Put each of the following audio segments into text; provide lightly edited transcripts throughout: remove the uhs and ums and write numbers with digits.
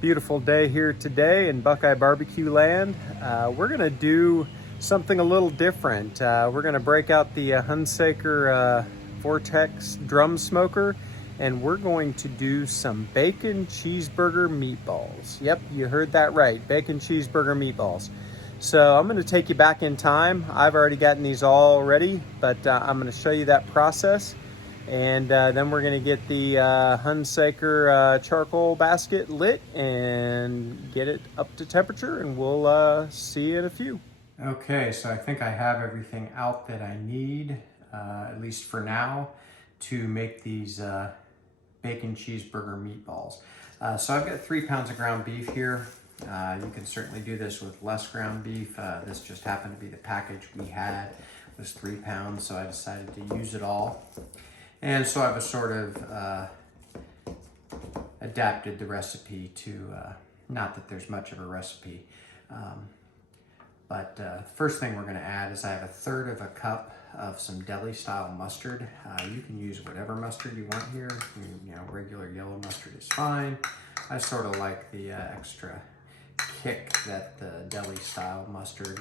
Beautiful day here today in BuQeye barbecue land. We're gonna do something a little different. We're gonna break out the Hunsaker Vortex drum smoker, and we're going to do some bacon cheeseburger meatballs. Yep, you heard that right, bacon cheeseburger meatballs. So I'm gonna take you back in time. I've already gotten these all ready, but I'm gonna show you that process. And then we're gonna get the Hunsaker charcoal basket lit and get it up to temperature, and we'll see you in a few. Okay, so I think I have everything out that I need, at least for now, to make these bacon cheeseburger meatballs. So I've got 3 pounds of ground beef here. You can certainly do this with less ground beef. This just happened to be the package we had. It was 3 pounds, so I decided to use it all. And so I've sort of adapted the recipe to, not that there's much of a recipe, but first thing we're gonna add is I have 1/3 of a cup of some deli style mustard. You can use whatever mustard you want here. You know, regular yellow mustard is fine. I sort of like the extra kick that the deli style mustard,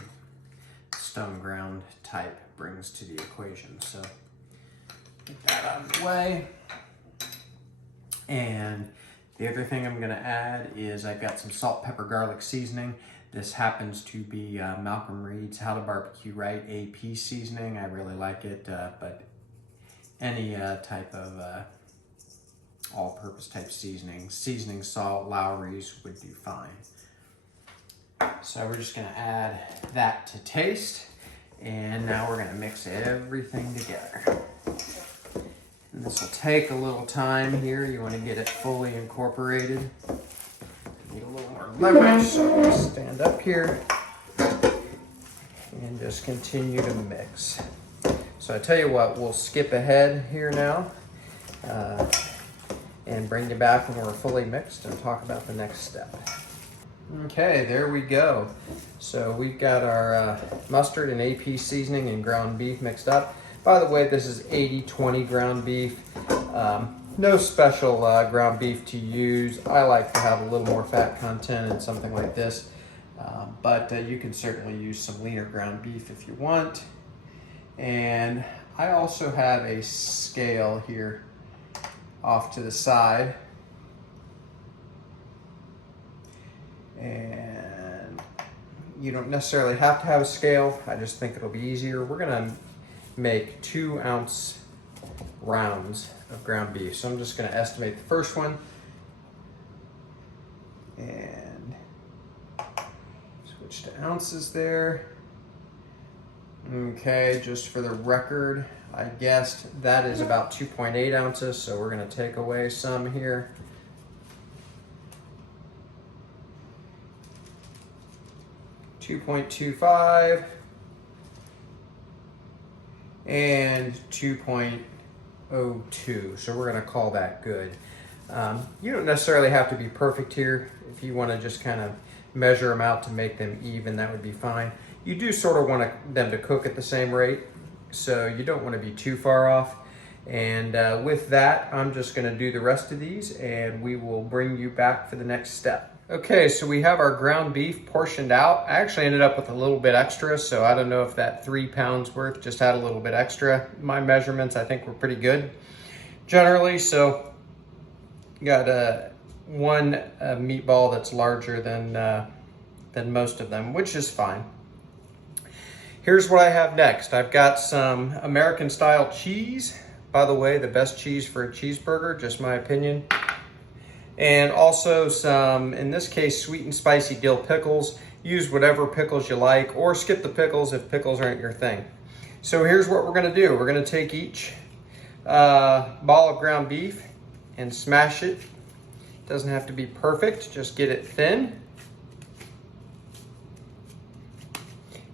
stone ground type, brings to the equation. So get that out of the way. And the other thing I'm gonna add is I've got some salt, pepper, garlic seasoning. This happens to be Malcolm Reed's How to Barbecue Right AP seasoning. I really like it, but any type of all-purpose type seasoning salt, Lowry's would do fine. So we're just gonna add that to taste. And now we're gonna mix everything together. And this will take a little time here. You wanna get it fully incorporated. Need a little more leverage, so I'm gonna stand up here and just continue to mix. So I tell you what, we'll skip ahead here now and bring you back when we're fully mixed and talk about the next step. Okay, there we go. So we've got our mustard and AP seasoning and ground beef mixed up. By the way, this is 80-20 ground beef. No special ground beef to use. I like to have a little more fat content in something like this, but you can certainly use some leaner ground beef if you want. And I also have a scale here off to the side. And you don't necessarily have to have a scale. I just think it'll be easier. We're gonna make 2-ounce rounds of ground beef. So I'm just gonna estimate the first one and switch to ounces there. Okay, just for the record, I guessed that is about 2.8 ounces. So we're gonna take away some here. .25 and 2.02. So we're going to call that good. You don't necessarily have to be perfect here. If you want to just kind of measure them out to make them even, that would be fine. You do sort of want them to cook at the same rate, so you don't want to be too far off. And with that, I'm just going to do the rest of these and we will bring you back for the next step. Okay, so we have our ground beef portioned out. I actually ended up with a little bit extra, so I don't know if that 3 pounds worth just had a little bit extra. My measurements, I think, were pretty good generally. So got one meatball that's larger than most of them, which is fine. Here's what I have next. I've got some American style cheese. By the way, the best cheese for a cheeseburger, just my opinion. And also some, in this case, sweet and spicy dill pickles. Use whatever pickles you like, or skip the pickles if pickles aren't your thing. So here's what we're gonna do. We're gonna take each ball of ground beef and smash it. Doesn't have to be perfect, just get it thin.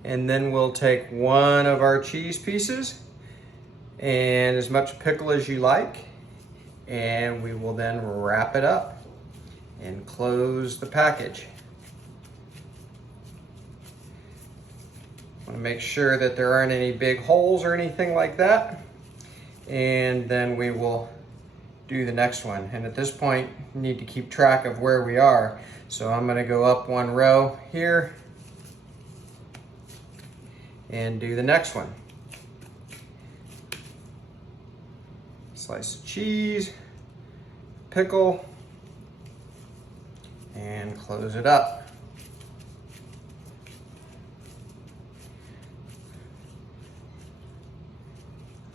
And then we'll take one of our cheese pieces and as much pickle as you like. And we will then wrap it up and close the package. Want to make sure that there aren't any big holes or anything like that. And then we will do the next one. And at this point, you need to keep track of where we are. So I'm gonna go up one row here and do the next one. Slice of cheese, pickle, and close it up.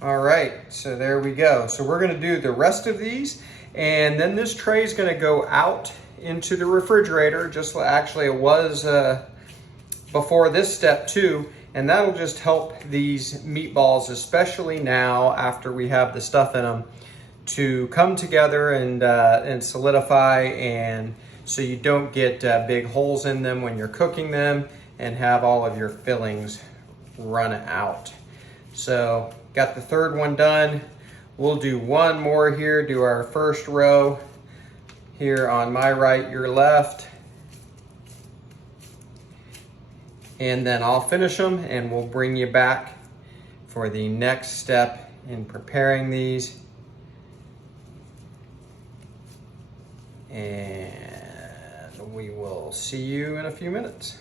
All right, so there we go. So we're gonna do the rest of these, and then this tray is gonna go out into the refrigerator, just like actually it was before this step too, and that'll just help these meatballs, especially now after we have the stuff in them, to come together and solidify, and so you don't get big holes in them when you're cooking them and have all of your fillings run out. So got the third one done. We'll do one more here, do our first row here on my right, your left. And then I'll finish them and we'll bring you back for the next step in preparing these. And we will see you in a few minutes.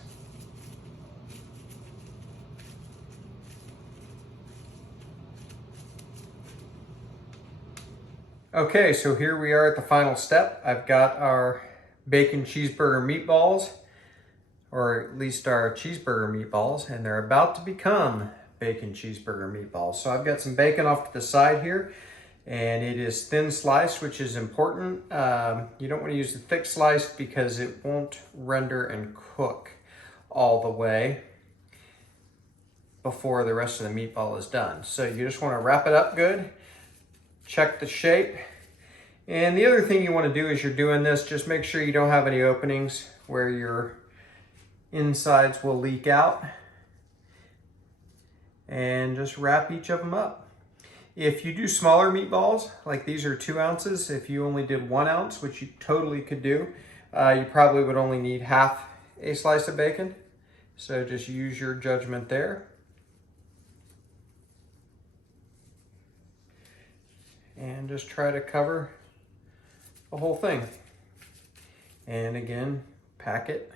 Okay, so here we are at the final step. I've got our bacon cheeseburger meatballs, or at least our cheeseburger meatballs, and they're about to become bacon cheeseburger meatballs. So I've got some bacon off to the side here, and it is thin sliced, which is important. You don't want to use the thick sliced because it won't render and cook all the way before the rest of the meatball is done. So you just want to wrap it up good, check the shape. And the other thing you want to do as you're doing this, just make sure you don't have any openings where your insides will leak out. And just wrap each of them up. If you do smaller meatballs, like these are 2 ounces, if you only did 1 ounce, which you totally could do, you probably would only need half a slice of bacon. So just use your judgment there. And just try to cover the whole thing. And again, pack it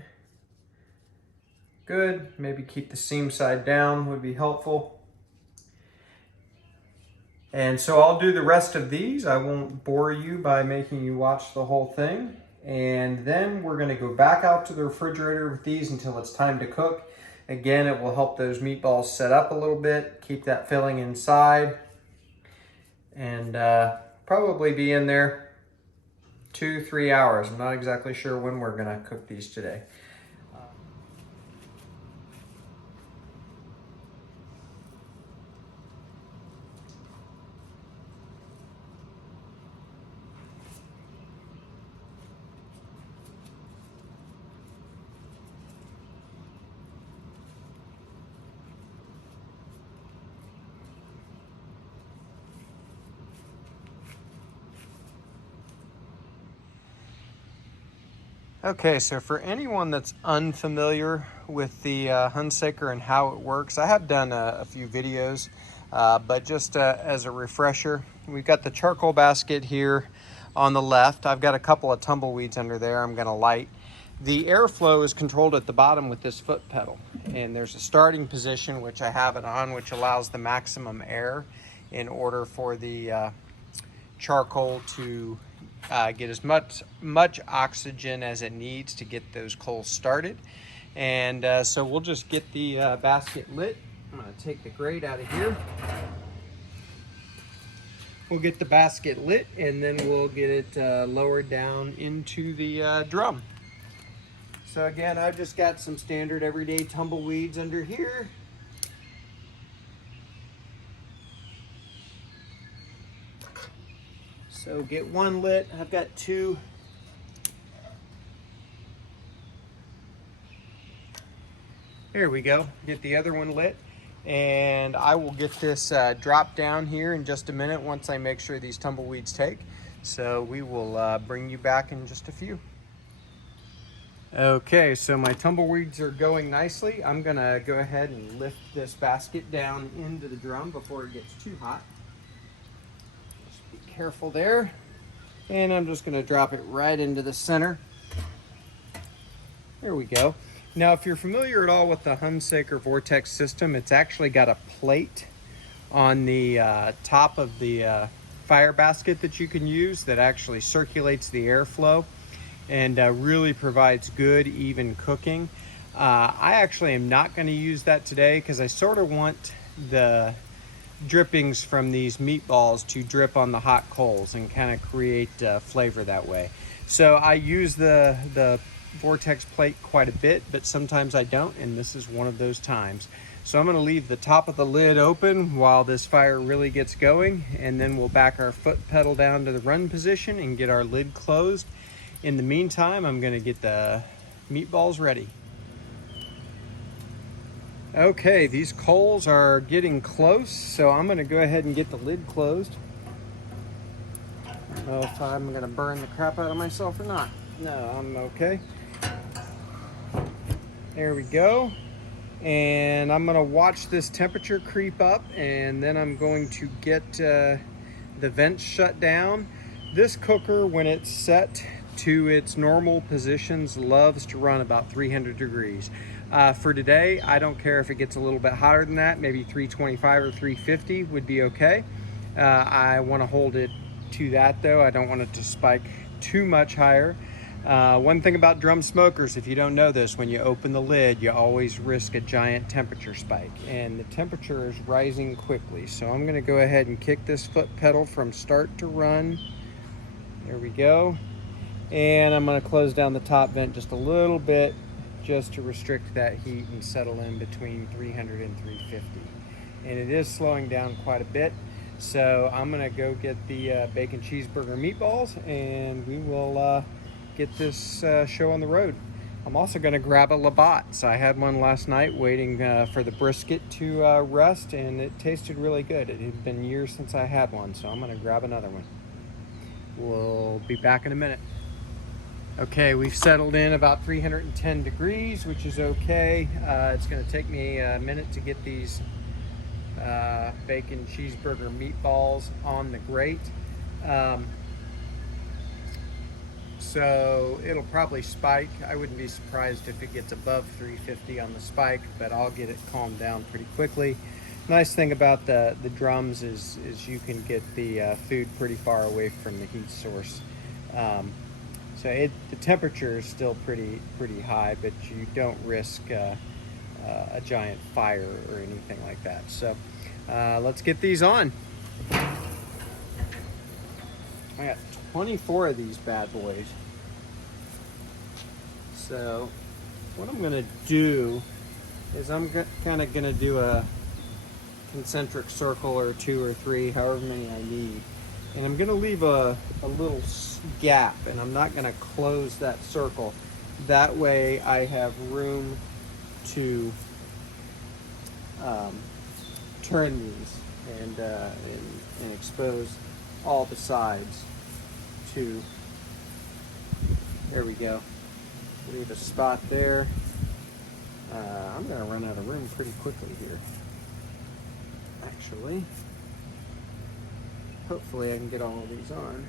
good. Maybe keep the seam side down would be helpful. And so I'll do the rest of these. I won't bore you by making you watch the whole thing. And then we're gonna go back out to the refrigerator with these until it's time to cook. Again, it will help those meatballs set up a little bit, keep that filling inside, and probably be in there 2-3 hours. I'm not exactly sure when we're gonna cook these today. Okay, so for anyone that's unfamiliar with the Hunsaker and how it works, I have done a few videos, but just as a refresher, we've got the charcoal basket here on the left. I've got a couple of tumbleweeds under there I'm gonna light. The airflow is controlled at the bottom with this foot pedal, and there's a starting position, which I have it on, which allows the maximum air in order for the charcoal to get as much oxygen as it needs to get those coals started. And so we'll just get the basket lit. I'm gonna take the grate out of here. We'll get the basket lit, and then we'll get it lowered down into the drum. So again, I've just got some standard everyday tumbleweeds under here. So get one lit. I've got 2. There we go. Get the other one lit. And I will get this drop down here in just a minute once I make sure these tumbleweeds take. So we will bring you back in just a few. Okay, so my tumbleweeds are going nicely. I'm gonna go ahead and lift this basket down into the drum before it gets too hot. Just be careful there. And I'm just gonna drop it right into the center. There we go. Now, if you're familiar at all with the Hunsaker Vortex system, it's actually got a plate on the top of the fire basket that you can use that actually circulates the airflow and really provides good, even cooking. I actually am not going to use that today because I sort of want the drippings from these meatballs to drip on the hot coals and kind of create flavor that way. So I use the Vortex plate quite a bit, but sometimes I don't, and this is one of those times. So I'm going to leave the top of the lid open while this fire really gets going, and then we'll back our foot pedal down to the run position and get our lid closed. In the meantime, I'm going to get the meatballs ready. Okay, these coals are getting close, so I'm going to go ahead and get the lid closed. I don't know if I'm going to burn the crap out of myself or not. No, I'm okay. There we go. And I'm going to watch this temperature creep up, and then I'm going to get the vents shut down. This cooker, when it's set to its normal positions, loves to run about 300 degrees. For today, I don't care if it gets a little bit hotter than that, maybe 325 or 350 would be okay. I want to hold it to that though. I don't want it to spike too much higher. One thing about drum smokers, if you don't know this, when you open the lid, you always risk a giant temperature spike, and the temperature is rising quickly. So I'm going to go ahead and kick this foot pedal from start to run. There we go. And I'm going to close down the top vent just a little bit, just to restrict that heat and settle in between 300 and 350. And it is slowing down quite a bit. So I'm going to go get the bacon cheeseburger meatballs, and we will get this show on the road. I'm also going to grab a Labatt. So I had one last night waiting for the brisket to rest, and it tasted really good. It had been years since I had one, so I'm going to grab another one. We'll be back in a minute. Okay, we've settled in about 310 degrees, which is okay. It's going to take me a minute to get these bacon cheeseburger meatballs on the grate. So it'll probably spike. I wouldn't be surprised if it gets above 350 on the spike, but I'll get it calmed down pretty quickly. Nice thing about the drums is you can get the food pretty far away from the heat source. So the temperature is still pretty high, but you don't risk a giant fire or anything like that. So let's get these on. I got 24 of these bad boys. So what I'm going to do is I'm kind of going to do a concentric circle or 2 or 3, however many I need. And I'm going to leave a little gap, and I'm not going to close that circle. That way I have room to turn these and expose all the sides to. There we go. Leave a spot there. I'm going to run out of room pretty quickly here, actually. Hopefully I can get all of these on.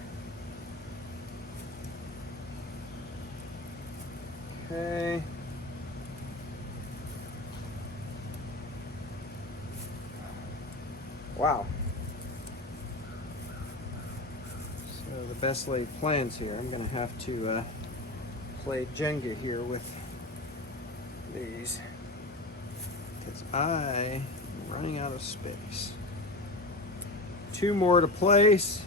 Okay. Wow. So the best laid plans here. I'm going to have to play Jenga here with these because I am running out of space. 2 more to place.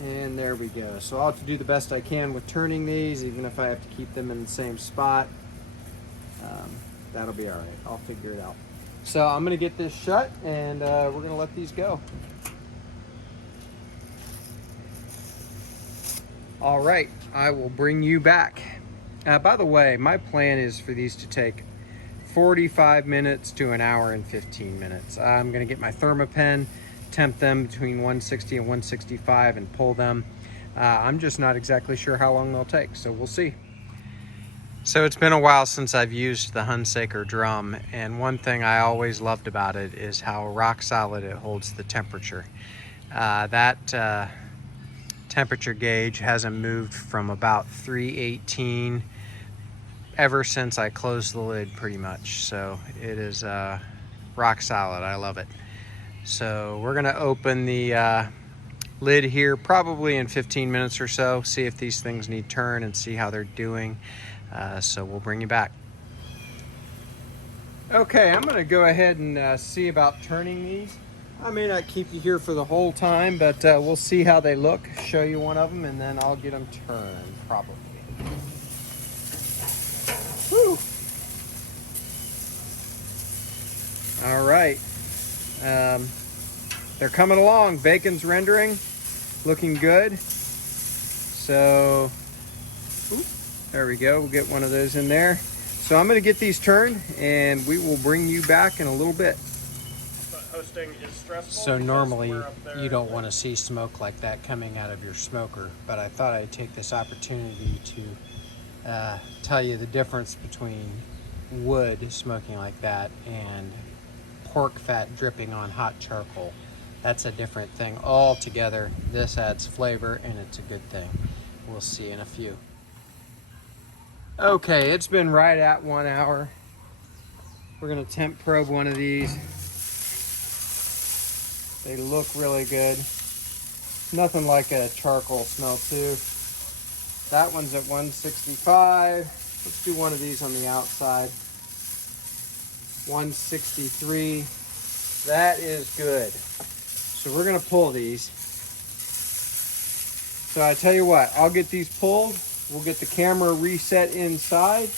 And there we go. So I'll have to do the best I can with turning these, even if I have to keep them in the same spot. That'll be all right. I'll figure it out. So I'm going to get this shut, and we're going to let these go. All right, I will bring you back. By the way, my plan is for these to take 45 minutes to an hour and 15 minutes. I'm going to get my Thermapen, temp them between 160 and 165 and pull them. I'm just not exactly sure how long they'll take, so we'll see. So it's been a while since I've used the Hunsaker drum, and one thing I always loved about it is how rock solid it holds the temperature. That temperature gauge hasn't moved from about 318 ever since I closed the lid pretty much. So it is rock solid. I love it. So we're gonna open the lid here probably in 15 minutes or so, see if these things need turn and see how they're doing. So we'll bring you back. Okay, I'm gonna go ahead and see about turning these. I may not keep you here for the whole time, but we'll see how they look, show you one of them, and then I'll get them turned probably. Whew. All right, they're coming along. Bacon's rendering, looking good. So, there we go. We'll get one of those in there. So I'm going to get these turned, and we will bring you back in a little bit. Hosting is stressful. So normally you don't want to see smoke like that coming out of your smoker, but I thought I'd take this opportunity to tell you the difference between wood smoking like that and pork fat dripping on hot charcoal. That's a different thing altogether. This adds flavor and it's a good thing. We'll see in a few. Okay, it's been right at 1 hour. We're gonna temp probe one of these. They look really good. Nothing like a charcoal smell too. That one's at 165. Let's do one of these on the outside. 163. That is good. So we're gonna pull these. So I tell you what, I'll get these pulled. We'll get the camera reset inside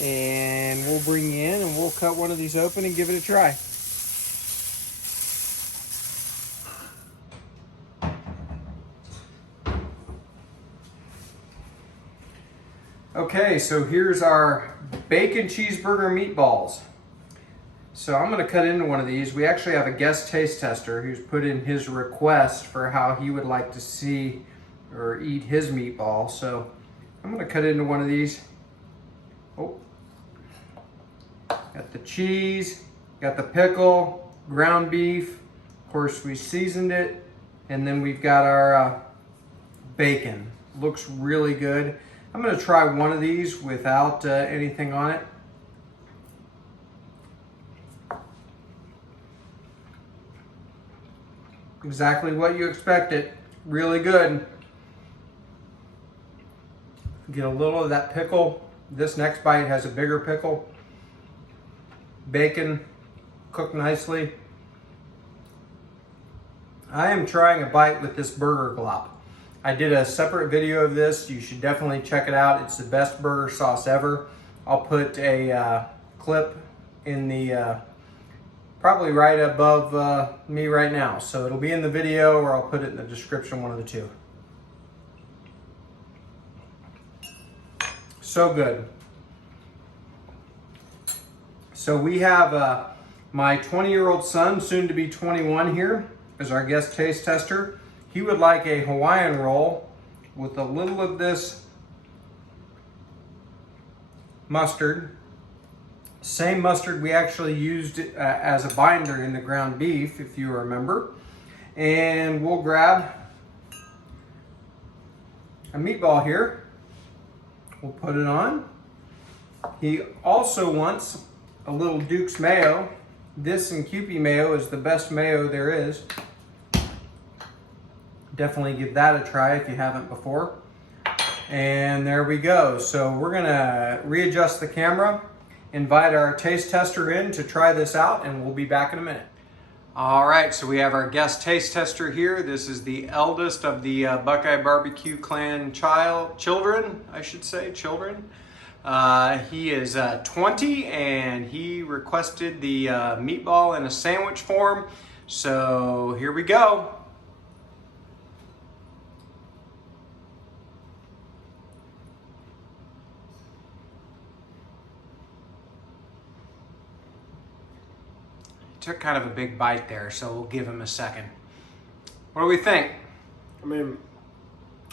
and we'll bring you in and we'll cut one of these open and give it a try. Okay, so here's our bacon cheeseburger meatballs. So I'm gonna cut into one of these. We actually have a guest taste tester who's put in his request for how he would like to see or eat his meatball. So I'm gonna cut into one of these. Oh, got the cheese, got the pickle, ground beef. Of course, we seasoned it. And then we've got our bacon. Looks really good. I'm gonna try one of these without anything on it. Exactly what you expected. Really good. Get a little of that pickle. This next bite has a bigger pickle. Bacon cooked nicely. I am trying a bite with this burger glop. I did a separate video of this. You should definitely check it out. It's the best burger sauce ever. I'll put a clip in the probably right above me right now. So it'll be in the video or I'll put it in the description, one of the two. So good. So we have my 20-year-old son, soon to be 21 here, as our guest taste tester. He would like a Hawaiian roll with a little of this mustard. Same mustard we actually used as a binder in the ground beef, if you remember. And we'll grab a meatball here. We'll put it on. He also wants a little Duke's mayo. This and Kewpie mayo is the best mayo there is. Definitely give that a try if you haven't before. And there we go. So we're gonna readjust the camera, invite our taste tester in to try this out, and we'll be back in a minute. All right, so we have our guest taste tester here. This is the eldest of the BuQeye Barbecue Clan children. He is 20 and he requested the meatball in a sandwich form. So here we go. Took kind of a big bite there, so we'll give him a second. What do we think? I mean,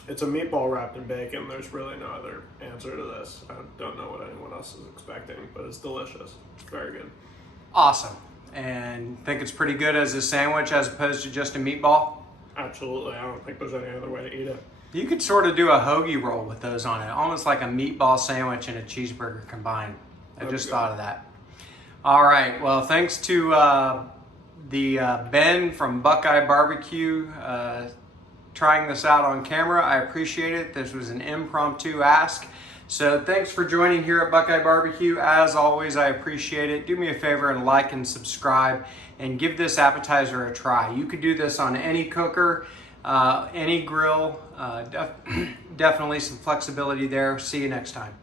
it's a meatball wrapped in bacon. There's really no other answer to this. I don't know what anyone else is expecting, but it's delicious. It's very good. Awesome. And think it's pretty good as a sandwich as opposed to just a meatball? absolutely. I don't think there's any other way to eat it. You could sort of do a hoagie roll with those on it, almost like a meatball sandwich and a cheeseburger combined. I just thought of that. All right, well, thanks to Ben from BuQeye Barbecue trying this out on camera. I appreciate it. This was an impromptu ask. So thanks for joining here at BuQeye Barbecue. As always, I appreciate it. Do me a favor and like and subscribe and give this appetizer a try. You could do this on any cooker, any grill. Definitely some flexibility there. See you next time.